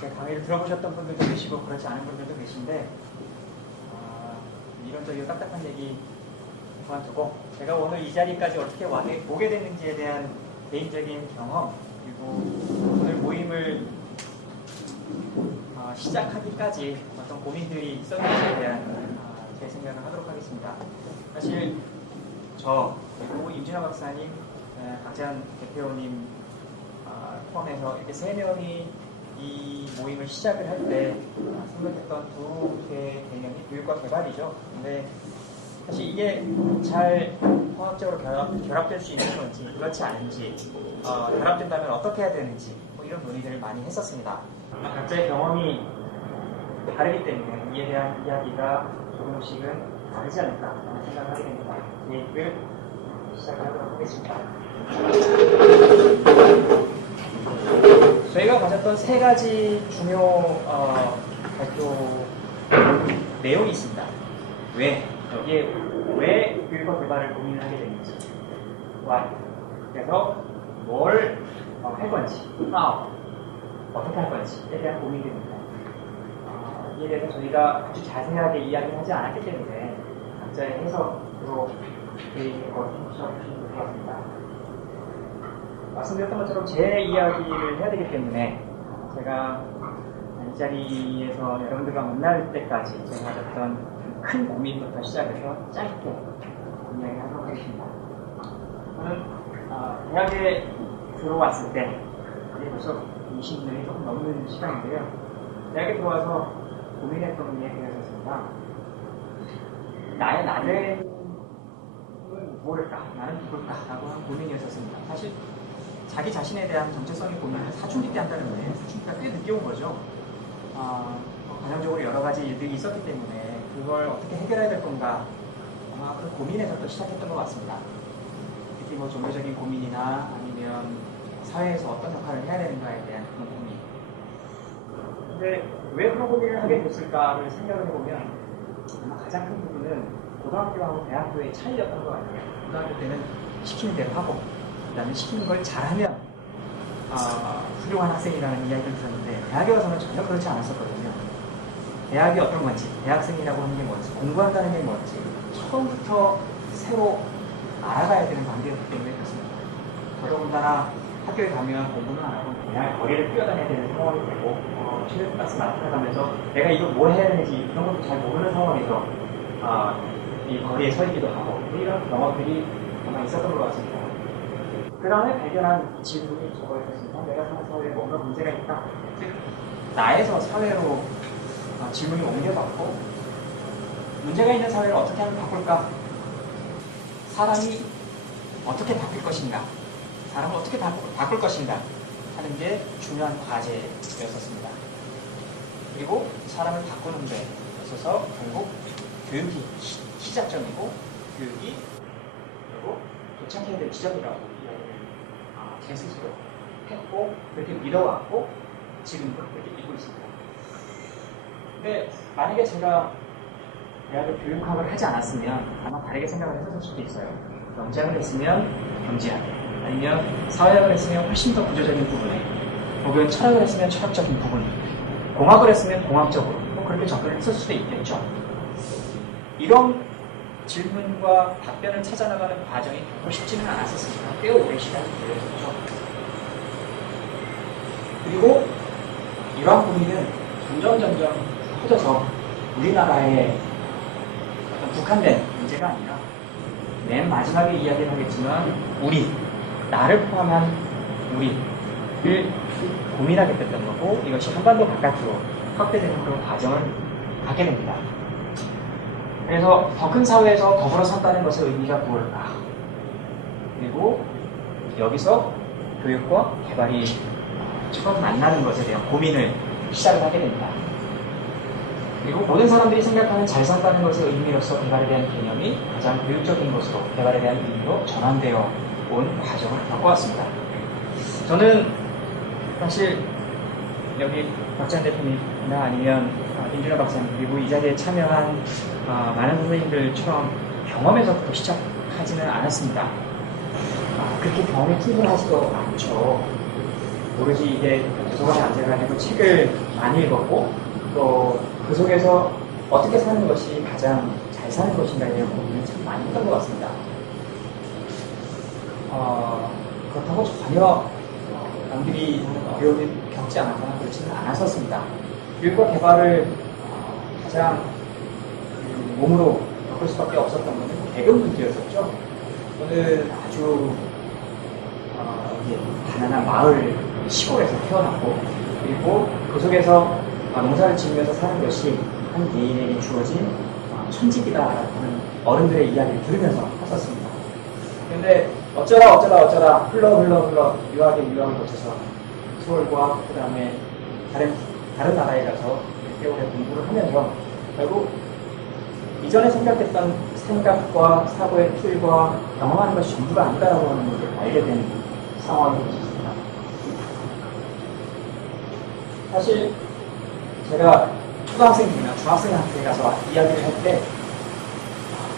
제 강의를 들어보셨던 분들도 계시고 그렇지 않은 분들도 계신데 이런 저 딱딱한 얘기 그만두고 제가 오늘 이 자리까지 어떻게 오게 됐는지에 대한 개인적인 경험 그리고 오늘 모임을 시작하기까지 어떤 고민들이 있었는지에 대한 제 생각을 하도록 하겠습니다. 사실 저 그리고 임진화 박사님, 박재현 대표님 포함해서 이렇게 세 명이 이 모임을 시작을 할 때 생각했던 두 개의 개념이 교육과 개발이죠. 근데 사실 이게 잘 화학적으로 결합될 수 있는 건지 그렇지 않은지 결합된다면 어떻게 해야 되는지 뭐 이런 논의들을 많이 했었습니다. 각자의 경험이 다르기 때문에 이에 대한 이야기가 조금씩은 다르지 않을까 하는 생각을 하게 됩니다. 얘기를 시작하도록 하겠습니다. 저희가 가졌던 세 가지 중요 발표 내용이 있습니다. 여기에 왜 교육과 개발을 고민을 하게 되는지, 그래서 뭘 할 건지, 어떻게 할 건지에 대한 고민입니다. 이에 대해서 저희가 아주 자세하게 이야기를 하지 않았기 때문에 각자의 해석으로 저희의 것을 해주시면 될 것 같습니다. 말씀드렸던 것처럼 제 이야기를 해야 되기 때문에 제가 이 자리에서 여러분들과 만날 때까지 제가 가졌던 큰 고민부터 시작해서 짧게 이야기를 하도록 하겠습니다. 저는 대학에 들어왔을 때 이제 벌써 20년이 조금 넘는 시간인데요. 대학에 들어와서 고민했던 이야기가 있었습니다. 나의 나는 뭘까? 나는 누굴까? 라고 하는 고민이었었습니다. 사실 자기 자신에 대한 정체성의 고민을 사춘기 때 한다는 거예요. 사춘기가 꽤 늦게 온 거죠. 가정적으로 여러 가지 일들이 있었기 때문에 그걸 어떻게 해결해야 될 건가 아마 그 고민에서부터 시작했던 것 같습니다. 특히 뭐 종교적인 고민이나 아니면 사회에서 어떤 역할을 해야 되는가에 대한 그런 고민. 근데 왜 그런 고민을 하게 됐을까를 생각을 해보면 아마 가장 큰 부분은 고등학교하고 대학교의 차이였던 것 같아요. 고등학교 때는 시키는 대로 하고 그 다음에 시키는 걸 잘하면 훌륭한 학생이라는 이야기를 들었는데 대학에 와서는 전혀 그렇지 않았었거든요. 대학이 어떤 건지, 대학생이라고 하는 게 뭔지, 공부한다는 게 뭔지 처음부터 새로 알아가야 되는 관계였기 때문에 그렇습니다. 더더군다나 학교에 가면 공부는 안 하고 그냥 거리를 뛰어다녀야 되는 상황이 되고 최대 클래스 맡아가면서 내가 이걸 뭘 해야 되는지 이런 것도 잘 모르는 상황에서 이 거리에 서 있기도 하고 이런 경험들이 아마 있었던 것 같습니다. 그 다음에 발견한 질문이 저거였습니다. 내가 사는 사회에 뭔가 문제가 있다. 즉 나에서 사회로 질문이 옮겨봤고 문제가 있는 사회를 어떻게 하면 바꿀까? 사람이 어떻게 바뀔 것인가? 사람을 어떻게 바꿀 것인가? 하는 게 중요한 과제였었습니다. 그리고 사람을 바꾸는 데 있어서 결국 교육이 시작점이고 교육이 그리고 도착해야 될 지점이라고 이야기를 제 스스로 했고 그렇게 믿어왔고 지금도 그렇게 믿고 있습니다. 근데 만약에 제가 대학을 교육학을 하지 않았으면 아마 다르게 생각을 했을 수도 있어요. 경제학을 했으면 경제학, 아니면 사회학을 했으면 훨씬 더 구조적인 부분에, 혹은 철학을 했으면 철학적인 부분, 공학을 했으면 공학적으로 그렇게 접근을 했을 수도 있겠죠. 이런 질문과 답변을 찾아나가는 과정이 결코 쉽지는 않았었습니다. 꽤 오랜 시간이 걸렸었죠. 그리고 이러한 고민은 점점 커져서 우리나라의 어떤 국한된 문제가 아니라 맨 마지막에 이야기를 하겠지만 나를 포함한 우리를 고민하게 됐던 거고 이것이 한반도 바깥으로 확대되는 그런 과정을 갖게 됩니다. 그래서 더 큰 사회에서 더불어 산다는 것의 의미가 무엇일까? 그리고 여기서 교육과 개발이 처음 만나는 것에 대한 고민을 시작을 하게 됩니다. 그리고 모든 사람들이 생각하는 잘 산다는 것의 의미로서 개발에 대한 개념이 가장 교육적인 것으로 개발에 대한 의미로 전환되어 온 과정을 겪어왔습니다. 저는 사실 여기 박재현 대표님이나 아니면 임진화 박사님 그리고 이 자리에 참여한 많은 선생님들처럼 경험에서부터 시작하지는 않았습니다. 그렇게 경험이 풍부하지도 않죠. 오로지 이게 도서관에 앉아가지고 책을 많이 읽었고 또 그 속에서 어떻게 사는 것이 가장 잘 사는 것인가에 대한 고민을 참 많이 했던 것 같습니다. 그렇다고 전혀 남들이 어려움을 겪지 않았거나 그렇지는 않았었습니다. 교육과 개발을 가장 몸으로 겪을 수밖에 없었던 것은 배경 문제였었죠. 저는 아주 가난한 마을 시골에서 태어났고 그리고 그 속에서 농사를 지으면서 사는 것이 한 개인에게 주어진 천직이다라는 어른들의 이야기를 들으면서 컸었습니다. 그런데 어쩌다 흘러 유학에 거쳐서 서울과 그 다음에 다른 나라에 가서 몇 개월의 공부를 하면서 결국 이전에 생각했던 생각과 사고의 틀과 경험하는 것이 전부가 아니다라고 하는 것을 알게 된 상황이 있었습니다. 사실 제가 초등학생이나 중학생한테 가서 이야기를 할 때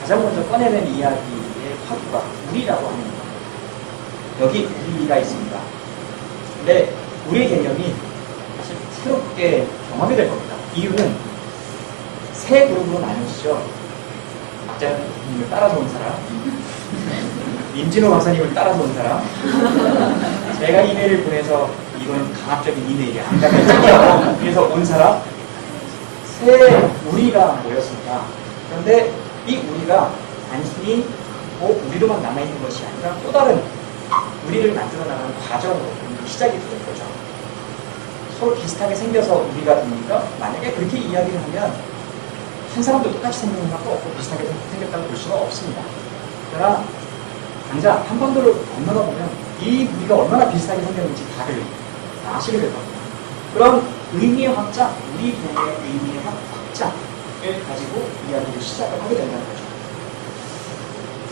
가장 먼저 꺼내는 이야기의 화두가 우리라고 합니다. 여기 우리가 있습니다. 근데 우리의 개념이 사실 새롭게 경험이 될 겁니다. 이유는 세 그룹으로 나뉘어지죠. 박자님을 따라서 온 사람, 임진호 박사님을 따라서 온 사람, 제가 이메일을 보내서 이건 강압적인 이메일이 아니라 그래서 온 사람, 세 우리가 모였습니다. 그런데 이 우리가 단순히 우리로만 남아있는 것이 아니라 또 다른 우리를 만들어 나가는 과정으로 시작이 된 거죠. 서로 비슷하게 생겨서 우리가 됩니까? 만약에 그렇게 이야기를 하면 한 사람도 똑같이 생긴 것도 없고 비슷하게 생겼다고 볼 수가 없습니다. 그러나 당장 한 번 더 건너가 보면 이 우리가 얼마나 비슷하게 생겼는지 다들 아시게 될 겁니다. 그런 의미의 확장, 우리 본의 의미의 확장을 가지고 이야기를 시작을 하게 된다는 거죠.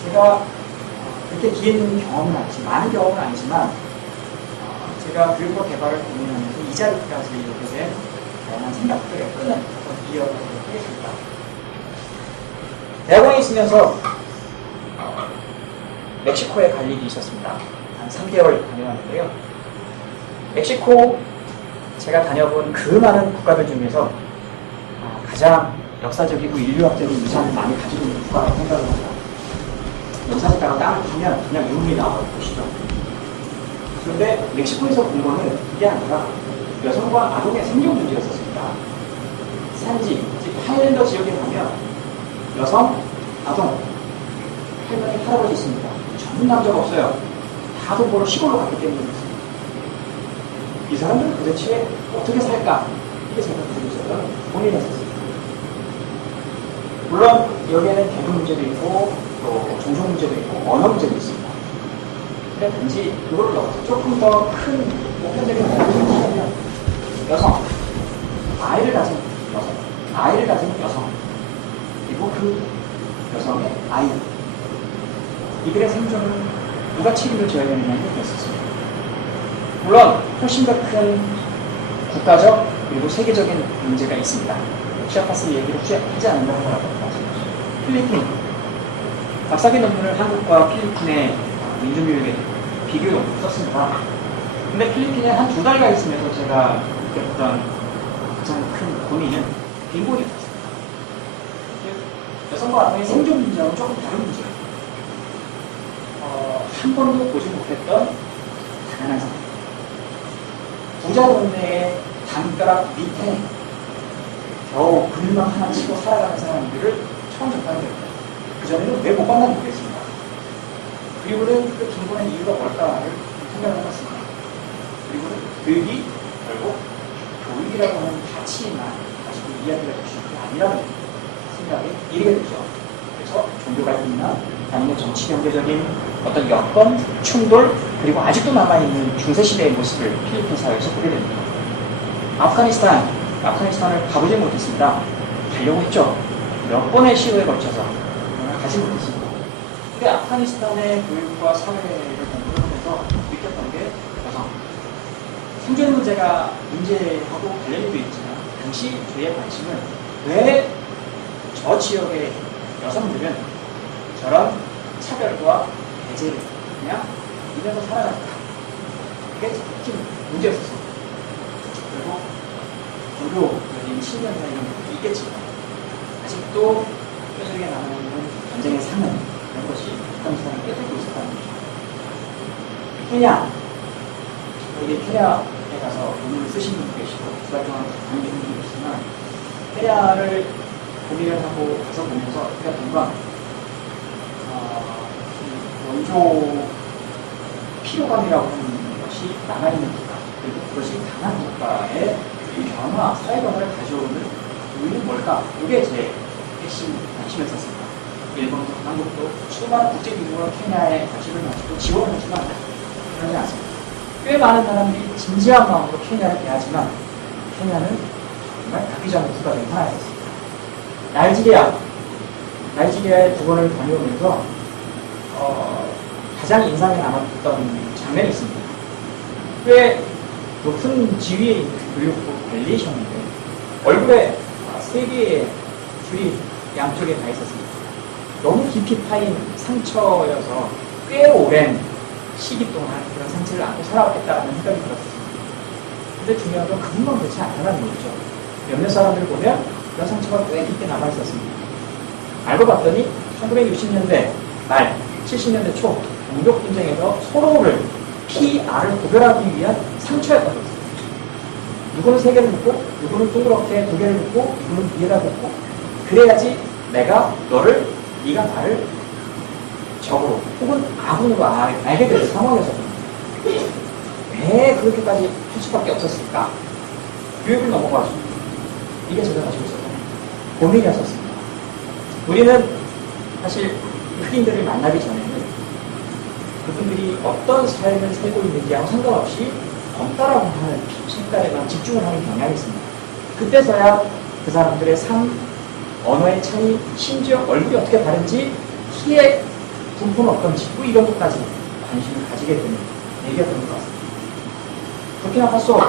제가 그렇게 긴 경험은 아니지만, 많은 경험은 아니지만 제가 교육과 개발을 고민하면서 이 자리까지 이렇게 된 다양한 생각들의 끈을 한번 이어가도록 하겠습니다. 대학원에 있으면서 멕시코에 갈 일이 있었습니다. 한 3개월 다녀왔는데요. 멕시코 제가 다녀본 그 많은 국가들 중에서 가장 역사적이고 인류학적인 유산을 많이 가지고 있는 국가라고 생각을 합니다. 역사책다가 땅을 파면 그냥 유물이 나와서 보시죠. 그런데 멕시코에서 본 거는 그게 아니라 여성과 아동의 생존 문제였었습니다. 산지, 즉 하일랜더 지역에 가면 여성, 아동, 할머니, 할아버지 있습니다. 전부 남자가 없어요. 다 돈 벌어 시골로 갔기 때문에 그렇습니다. 이 사람들은 도대체 어떻게 살까? 이게 제가 들고 있었던 고민이었습니다. 물론 여기에는 계급 문제도 있고 또 종족 문제도 있고 언어 문제도 있습니다. 그래 단지 그걸 넘어서 조금 더 큰 보편적인 언어를 생각하면 여성, 아이를 가진 여성, 그리고 그 여성의 아이, 이들의 생존을 누가 책임을 져야 되느냐는 얘기였습니다. 물론 훨씬 더 큰 국가적 그리고 세계적인 문제가 있습니다. 치아파스 얘기를 하지 않는다 하더라도 필리핀 박사학위 논문을 한국과 필리핀의 민주교육에 비교 연구를 썼습니다. 근데 필리핀에 한 2달간 있으면서 제가 느꼈던 가장 큰 고민은 빈곤이었습니다. 여성과 아동의 생존 문제와는 조금 다른 문제예요. 한 번도 보지 못했던 가난한 사람, 부자 동네의 담벼락 밑에 겨우 그늘망 하나 치고 살아가는 사람들을 처음 접하게 됩니다. 그전에는 왜 못 만나 모르겠습니다. 그리고는 그 빈곤의 이유가 뭘까를 생각을 해봤습니다. 그리고는 교육이 결국 교육이라고 하는 가치만 가지고 이야기가 될 수 있는 게 아니라는 생각에 이르게 되죠. 그래서 종교 갈등이나 아니면 정치 경제적인 어떤 여건, 충돌, 그리고 아직도 남아있는 중세시대의 모습을 필리핀 사회에서 보게 됩니다. 아프가니스탄을 가보지 못했습니다. 가려고 했죠. 몇 번의 시도에 걸쳐서 가지 못했습니다. 근데 아프가니스탄의 교육과 사회를 공부를 하면서 느꼈던 게 생존 문제가 문제하고 관련도 있지만 당시 저의 관심은 왜 저 지역의 여성들은 저런 차별과 배제를 그냥 이면서 살아갈까? 그게 특히 문제였었습니다. 그리고 종교적인 신념이나 이런 것도 있겠지만 아직도 뼈저리게 남아있는 전쟁의 상흔 이런 것이 아프가니스탄을 꿰뚫고 있었다는 거죠. 케냐, 여기 케냐에 가서 논문을 쓰신 분도 계시고 두 달 동안 다니신 분도 계시지만 케냐를 고민을 하고 가서 보면서 우리가 본 건 원조 피로감이라고 하는 것이 남아있는 국가, 그리고 그것이 강한 국가의 이 변화, 사회 변화를 가져오는 이유는 뭘까? 이게 제 핵심 관심이었습니다. 일본도 한국도 수많은 국제기구와 케냐에 관심을 가지고 지원을 하지만 그러지 않습니다. 꽤 많은 사람들이 진지한 마음으로 케냐를 대하지만 케냐는 정말 가기 전에 국가들이 하나였습니다. 나이지리아에 두 번을 다녀오면서 가장 인상에 남았던 장면이 있습니다. 꽤 높은 지위에 있는 교육부 관리셨는데 얼굴에 세 개의 줄이 양쪽에 다 있었습니다. 너무 깊이 파인 상처여서 꽤 오랜 시기 동안 그런 상처를 안고 살아왔겠다는 생각이 들었습니다. 근데 중요한 건 그분만 그렇지 않다는 거죠. 몇몇 사람들을 보면 그런 상처가 꽤 깊게 남아있었습니다. 알고 봤더니 1960년대 말, 70년대 초 동족 분쟁에서 서로를 PR을 구별하기 위한 상처였던 거죠. 누구는 세 개를 묶고, 누구는 동그랗게 두 개를 묶고, 누구는 위에다 묶고, 그래야지 내가 네가 나를 적으로 혹은 아군으로 알게 될 상황에서 왜 그렇게까지 할 수밖에 없었을까? 교육을 넘어가죠. 이게 제가 가지고 있었던 고민이었었습니다. 우리는 사실 흑인들을 만나기 전에는 그분들이 어떤 삶을 살고 있는지하고 상관없이 검다라고 하는 색깔에만 집중을 하는 경향이 있습니다. 그때서야 그 사람들의 삶, 언어의 차이, 심지어 얼굴이 어떻게 다른지, 키의 분포는 어떤지, 이런 것까지 관심을 가지게 되는 얘기가 되는 것 같습니다. 부르키나파소,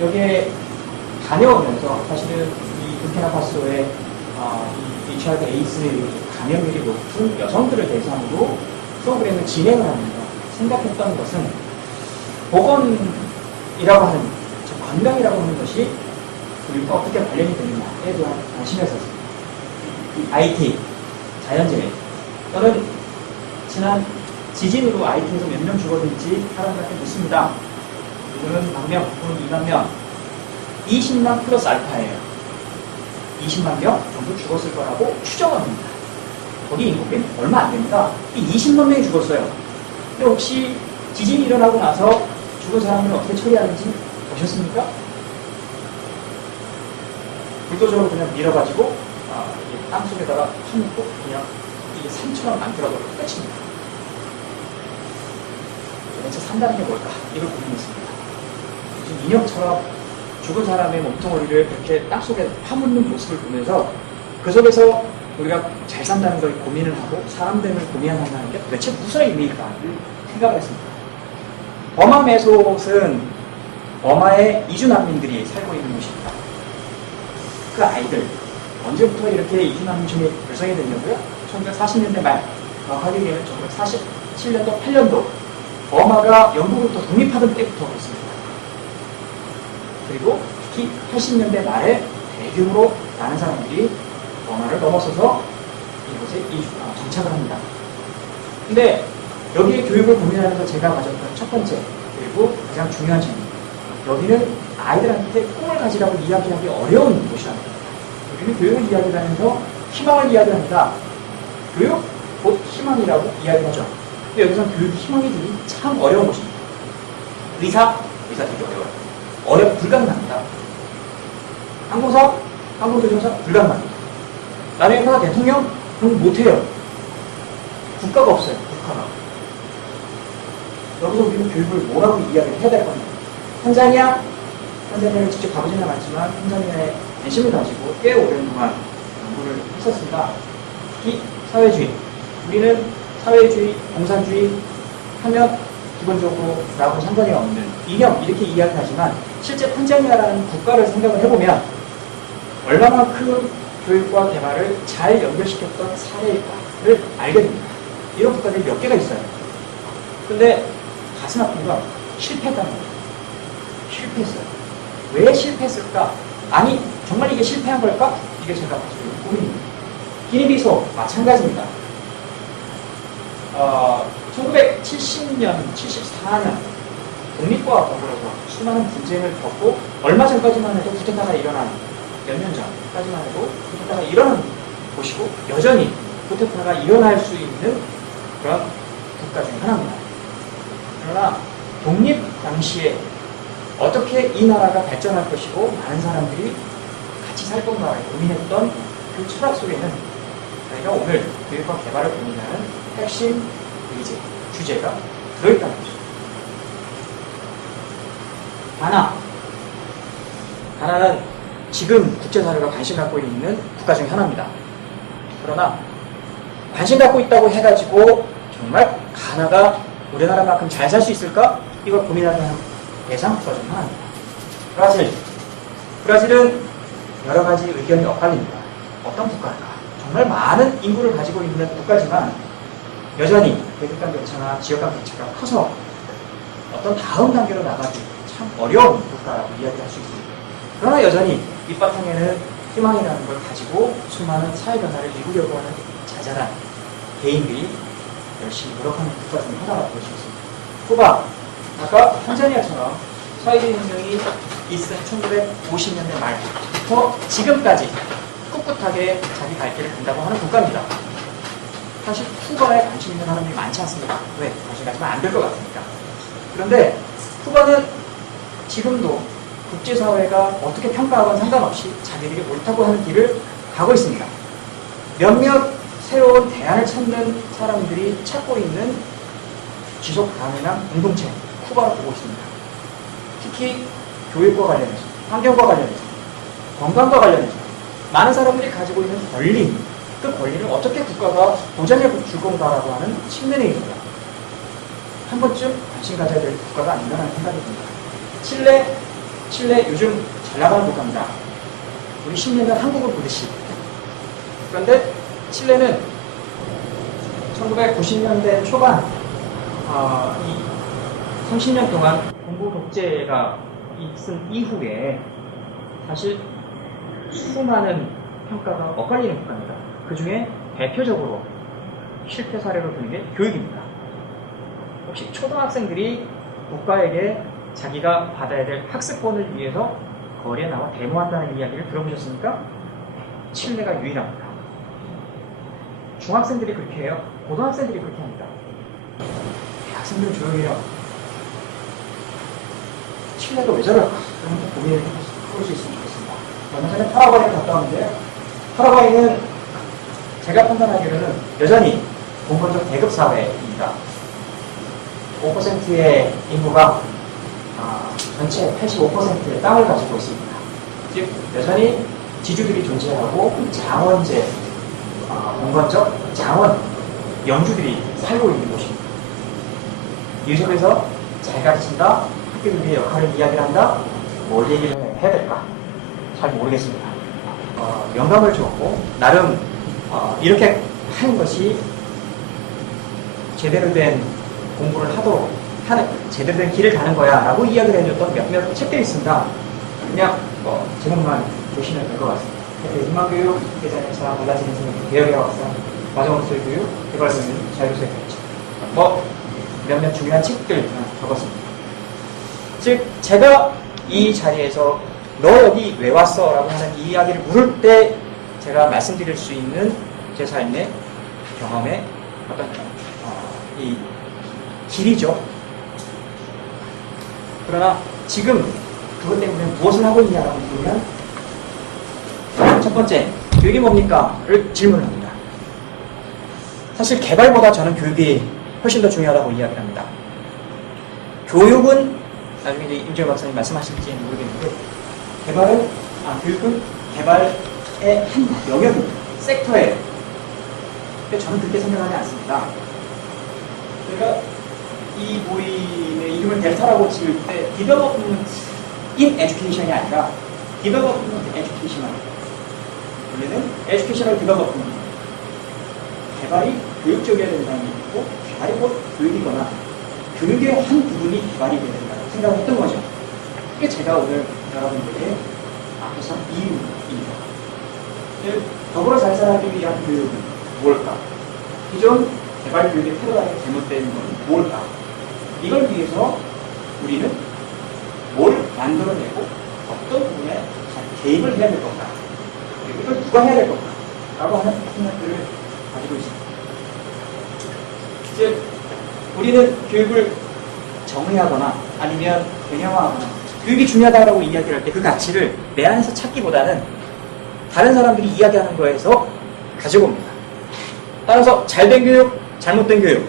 여기에 다녀오면서 사실은 이 부르키나파소의 이 HIV 에이즈 감염률이 높은 여성들을 대상으로 프로그램을 진행을 하면서 생각했던 것은 보건이라고 하는, 건강이라고 하는 것이 우리가 어떻게 관련이 되느냐에 대한 관심이었었습니다. IT, 자연재해, 저는 지난 지진으로 IT에서 몇 명 죽었는지 사람들한테 묻습니다. 이거는 1만 명, 또는 2만 명, 20만 플러스 알파예요. 20만 명 정도 죽었을 거라고 추정을 합니다. 거기 인구가 얼마 안 됩니다. 20만 명이 죽었어요. 근데 혹시 지진이 일어나고 나서 죽은 사람을 어떻게 처리하는지 보셨습니까? 불도저로 그냥 밀어가지고 땅속에다가 파묻고 그냥 이게 산처럼 만들어버리고 끝입니다. 도대체 산다는 게 뭘까? 이걸 고민했습니다. 지금 인형처럼 죽은 사람의 몸뚱어리를 그렇게 땅속에 파묻는 모습을 보면서 그 속에서 우리가 잘 산다는 걸 고민을 하고 사람 됨을 고민한다는 게 도대체 무슨 의미일까 생각을 했습니다. 버마 메소스는 버마의 이주난민들이 살고 있는 곳입니다. 그 아이들 언제부터 이렇게 이주난민촌이 결성이 됐냐고요? 1940년대 말, 정확하게 얘기하면 1947년도, 8년도 버마가 영국으로부터 독립하던 때부터 그렇습니다. 그리고 특히 80년대 말에 대규모로 많은 사람들이 버마를 넘어서서 이곳에 정착을 합니다. 근데 여기에 교육을 고민하면서 제가 가졌던 첫 번째 그리고 가장 중요한 질문, 여기는 아이들한테 꿈을 가지라고 이야기하기 어려운 곳이랍니다. 여기는 교육을 이야기하면서 희망을 이야기합니다. 교육, 곧 희망이라고 이야기하죠. 근데 여기서는 교육, 희망이 들이 참 어려운 곳입니다. 의사 되기 어려워요. 불가능합니다. 항공조종사 불가능합니다. 나라에서 대통령 그럼 못해요. 국가가 없어요. 국가가. 여기서 우리는 교육을 뭐라고 이야기를 해야 될 겁니다. 탄자니아를 직접 가보지는 않았지만 탄자니아에 관심을 가지고 꽤 오랜 동안 연구를 했었습니다. 특히 사회주의. 우리는 사회주의, 공산주의 하면 기본적으로 나하고 상관이 없는 이념 이렇게 이야기하지만 실제 탄자니아라는 국가를 생각을 해보면 얼마나 큰 교육과 개발을 잘 연결시켰던 사례일까를 알게 됩니다. 이런 국가들이 몇 개가 있어요. 근데 가슴 아픈 건 실패했다는 거예요. 실패했어요. 왜 실패했을까? 아니, 정말 이게 실패한 걸까? 이게 제가 가지고 있는 고민입니다. 기니비소 마찬가지입니다. 1970년, 74년 독립과 더불어서 수많은 분쟁을 겪고 얼마 전까지만 해도 쿠데타가 일어난 몇 년 전까지만 해도 쿠데타가 일어난 곳이고 여전히 쿠데타가 일어날 수 있는 그런 국가 중 하나입니다. 그러나 독립 당시에 어떻게 이 나라가 발전할 것이고 많은 사람들이 같이 살 건가를 고민했던 그 철학 속에는 저희가 오늘 교육과 개발을 고민하는 핵심 의제, 주제가 들어있다는 거죠. 가나는 지금 국제사회가 관심 갖고 있는 국가 중 하나입니다. 그러나 관심 갖고 있다고 해가지고 정말 가나가 우리나라만큼 잘 살 수 있을까? 이걸 고민하는 대상 국가 중 하나입니다. 브라질은 여러 가지 의견이 엇갈립니다. 어떤 국가일까? 정말 많은 인구를 가지고 있는 국가지만 여전히 대륙 간 격차나 지역 간 격차가 커서 어떤 다음 단계로 나가기 참 어려운 국가라고 이야기할 수 있습니다. 그러나 여전히 밑바탕에는 희망이라는 걸 가지고 수많은 사회 변화를 이루려고 하는 자잘한 개인들이 열심히 노력하는 국가 중 하나라고 볼 수 있습니다. 쿠바, 아까 탄자니아처럼 사회주의 혁명이 있은 1950년대 말부터 지금까지 꿋꿋하게 자기 갈 길을 간다고 하는 국가입니다. 사실 쿠바에 관심 있는 사람들이 많지 않습니다. 왜? 관심 가지면 안 될 것 같으니까. 그런데 쿠바는 지금도 국제사회가 어떻게 평가하건 상관없이 자기들이 옳다고 하는 길을 가고 있습니다. 몇몇 새로운 대안을 찾는 사람들이 찾고 있는 지속 가능한 공동체, 쿠바를 보고 있습니다. 특히 교육과 관련해서, 환경과 관련해서, 건강과 관련해서 많은 사람들이 가지고 있는 권리, 그 권리를 어떻게 국가가 보장해 줄 건가라고 하는 측면에 있습니다. 한 번쯤 관심 가져야 될 국가가 아닌가라는 생각이 듭니다. 칠레 요즘 잘 나가는 국가입니다. 우리 10년간 한국을 보듯이. 그런데 칠레는 1990년대 초반 이 30년 동안 공부 독재가 있은 이후에 사실 수많은 평가가 엇갈리는 국가입니다. 그 중에 대표적으로 실패 사례로 드는 게 교육입니다. 혹시 초등학생들이 국가에게 자기가 받아야 될 학습권을 위해서 거리에 나와 데모한다는 이야기를 들어보셨습니까? 칠레가 유일합니다. 중학생들이 그렇게 해요. 고등학생들이 그렇게 합니다. 대학생들은 조용히 해요. 칠레가 왜 저럴까? 그런 고민을 해볼 수 있으면 좋겠습니다. 얼마 전에 파라과이를 갔다 왔는데요. 파라과이는 제가 판단하기로는 여전히 공권적 계급 사회입니다. 5%의 인구가 전체 85%의 땅을 가지고 있습니다. 즉 여전히 지주들이 존재하고 장원제, 공권적 장원, 영주들이 살고 있는 곳입니다. 이 점에서 잘 가르친다, 학교들의 역할을 이야기를 한다, 뭘 얘기를 해야 될까? 잘 모르겠습니다. 영감을 주었고 나름 이렇게 하는 것이 제대로 된 공부를 하도록 하는, 제대로 된 길을 가는 거야 라고 이야기를 해줬던 몇몇 책들이 있습니다. 그냥 제목만 보시면 될 것 같습니다. 희망교육, 대전에서 달라지는 생각, 개혁의 확산, 과정학술 교육, 개발교육, 자율수행 가르침, 몇몇 중요한 책들 적었습니다. 즉 제가 이 자리에서 너 여기 왜 왔어? 라고 하는 이 이야기를 물을 때 제가 말씀드릴 수 있는 제 삶의 경험의 어떤 이 길이죠. 그러나 지금 그것 때문에 무엇을 하고 있냐라고 보면 첫 번째, 교육이 뭡니까? 를 질문합니다. 사실 개발보다 저는 교육이 훨씬 더 중요하다고 이야기를 합니다. 교육은 나중에 이제 임재호 박사님 말씀하실지는 모르겠는데 교육은 개발의 한 영역입니다. 섹터에. 근데 저는 그렇게 생각하지 않습니다. 제가 이 모임의 이름을 델타라고 지을 때 Development in Education이 아니라 Development Educational. 원래는 Educational Development. 개발이 교육적이어야 된다는 게 있고 개발이 곧 교육이거나 교육의 한 부분이 기반이 되야 된다고 생각을 했던 거죠. 그게 제가 오늘 여러분들에게 앞에서 이유입니다. 더불어 잘 살아가기 위한 교육은 뭘까? 기존 개발 교육의 태도가 잘못된 건 뭘까? 이걸 위해서 우리는 뭘 만들어내고 어떤 부분에 잘 개입을 해야 될 건가? 그리고 이걸 누가 해야 될 건가? 라고 하는 생각들을 가지고 있습니다. 이제 우리는 교육을 정의하거나 아니면 개념화하거나 교육이 중요하다고 이야기를 할 때 그 가치를 내 안에서 찾기보다는 다른 사람들이 이야기하는 거에서 가지고 옵니다. 따라서 잘된 교육, 잘못된 교육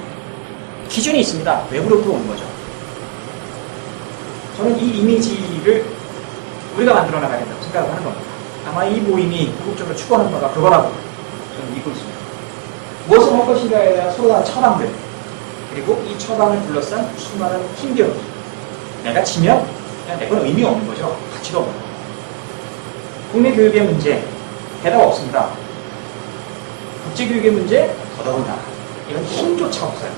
기준이 있습니다. 외부로부터 온 거죠. 저는 이 이미지를 우리가 만들어 나가야 된다고 생각을 하는 겁니다. 아마 이 모임이 궁극적으로 추구하는 바가 그거라고 저는 믿고 있습니다. 무엇을 할 것인가에 대한 서로 다른 처방들, 그리고 이 처방을 둘러싼 수많은 힘겨루기. 내가 지면 그냥 내 건 의미 없는 거죠. 가치도 없는 거죠. 국내 교육의 문제 대답 없습니다. 국제교육의 문제 더더군다나 이건 힘조차 없어요.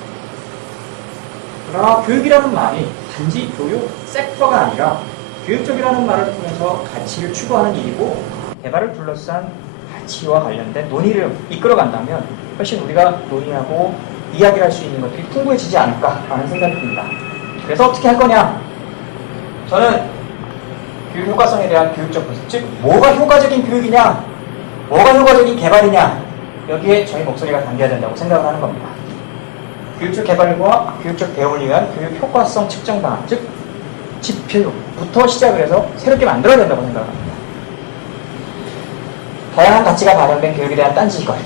그러나 교육이라는 말이 단지 교육 섹터가 아니라 교육적이라는 말을 통해서 가치를 추구하는 일이고 개발을 둘러싼 가치와 관련된 논의를 이끌어간다면 훨씬 우리가 논의하고 이야기를 할 수 있는 것들이 풍부해지지 않을까 하는 생각이 듭니다. 그래서 어떻게 할 거냐? 저는 교육 효과성에 대한 교육적 분석, 즉 뭐가 효과적인 교육이냐, 뭐가 효과적인 개발이냐, 여기에 저희 목소리가 담겨야 된다고 생각을 하는 겁니다. 교육적 개발과 교육적 대응을 위한 교육 효과성 측정 방안, 즉 지표부터 시작을 해서 새롭게 만들어야 된다고 생각을 합니다. 다양한 가치가 반영된 교육에 대한 딴지거리,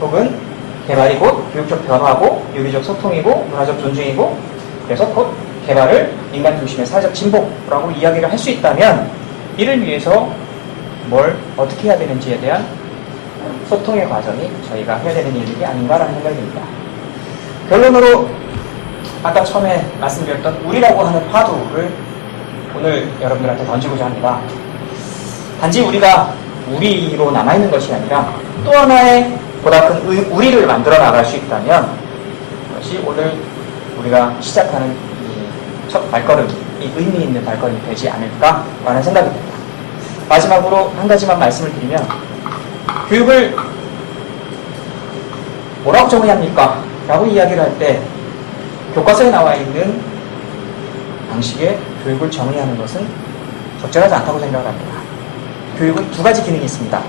혹은 개발이 곧 교육적 변화고 유기적 소통이고 문화적 존중이고, 그래서 곧 개발을 인간 중심의 사회적 진보라고 이야기를 할 수 있다면 이를 위해서 뭘 어떻게 해야 되는지에 대한 소통의 과정이 저희가 해야 되는 일이 아닌가라는 생각이 듭니다. 결론으로 아까 처음에 말씀드렸던 우리라고 하는 화두를 오늘 여러분들한테 던지고자 합니다. 단지 우리가 우리로 남아있는 것이 아니라 또 하나의 보다 큰 우리를 만들어 나갈 수 있다면 그것이 오늘 우리가 시작하는 이 첫 발걸음이 의미 있는 발걸음이 되지 않을까라는 생각이 듭니다. 마지막으로 한 가지만 말씀을 드리면, 교육을 뭐라고 정의해야 합니까? 라고 이야기를 할 때 교과서에 나와 있는 방식의 교육을 정의하는 것은 적절하지 않다고 생각을 합니다. 교육은 두 가지 기능이 있습니다.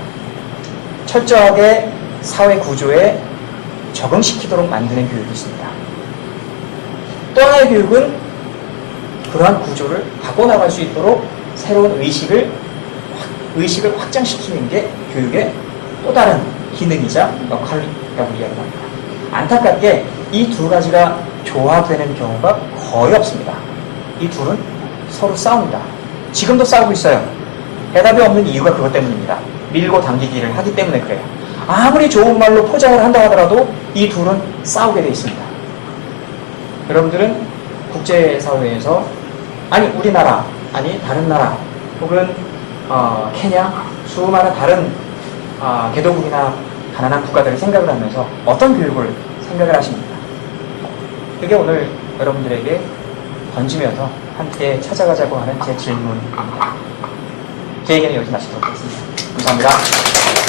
철저하게 사회 구조에 적응시키도록 만드는 교육이 있습니다. 또 하나의 교육은 그러한 구조를 바꿔나갈 수 있도록 새로운 의식을 확장시키는 게 교육의 또 다른 기능이자 역할이라고 이야기합니다. 안타깝게 이 두 가지가 조합되는 경우가 거의 없습니다. 이 둘은 서로 싸웁니다. 지금도 싸우고 있어요. 대답이 없는 이유가 그것 때문입니다. 밀고 당기기를 하기 때문에 그래요. 아무리 좋은 말로 포장을 한다 하더라도 이 둘은 싸우게 되어 있습니다. 여러분들은 국제사회에서 아니 우리나라, 아니 다른 나라, 혹은 케냐, 수많은 다른 개도국이나 가난한 국가들을 생각을 하면서 어떤 교육을 생각을 하십니까? 그게 오늘 여러분들에게 던지면서 함께 찾아가자고 하는 제 질문입니다. 제 얘기는 여기서 마치도록 하겠습니다. 감사합니다.